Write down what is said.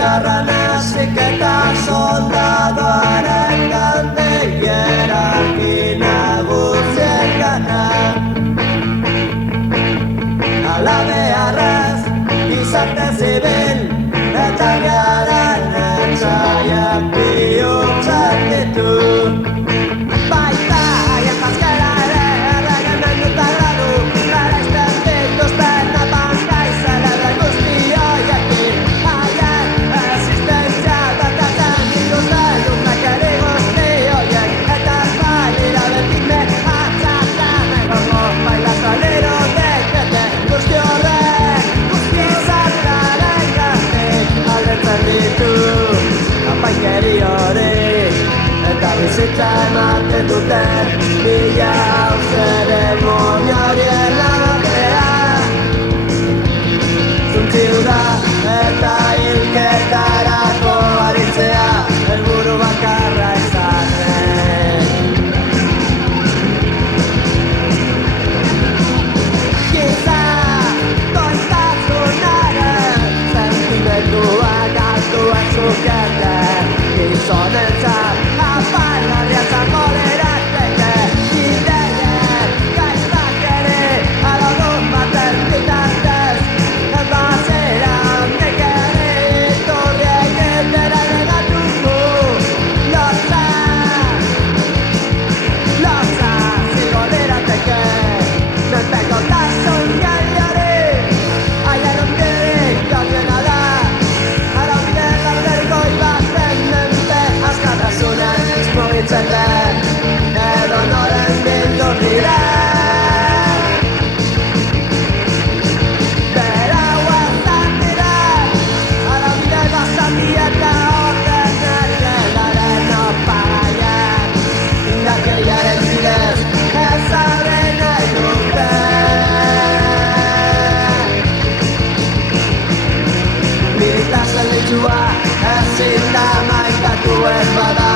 Gitarra nazik eta soldadoaren gante hierarki nagusien gana. Ala beharraz gizarte zibil eta garen etxaiak bihurtzen ditu. Baita haien bazkera ere erregemenduta gradu bereizten dituzten abanka izenere guzti horiekin. Haien existentzia betatzen dituzten umekeri guzti horiek eta balira betime atzatzen egongo baila saliro dekete guzti horrek guzti zarraren gaztik aldetzen ditu apaikeri hori eta bizitza ematen duten bila hau zeremoniarien artea zuntziu da eta hilketarako aritzea helburu bakarra izanen. Giza doitasunaren sentimenduak altuak zukete gizonentzat apalgarria zango lirateke ideien gaiztak ere aladun baten bitartez embazera handik ere iturri egitera negatuko lotza zigo lirateke menpekotasun gaiari haien ondirik jokiena da araubide larderiko ibazen mente askatasunen mugitzen den edonoren bildurrira berau ezan dira araubide basati eta ordenek gelaren opagaien indarkeriaren bidez ezarri nahi dute. Militar zerbitzua ezin da maitatu ez bada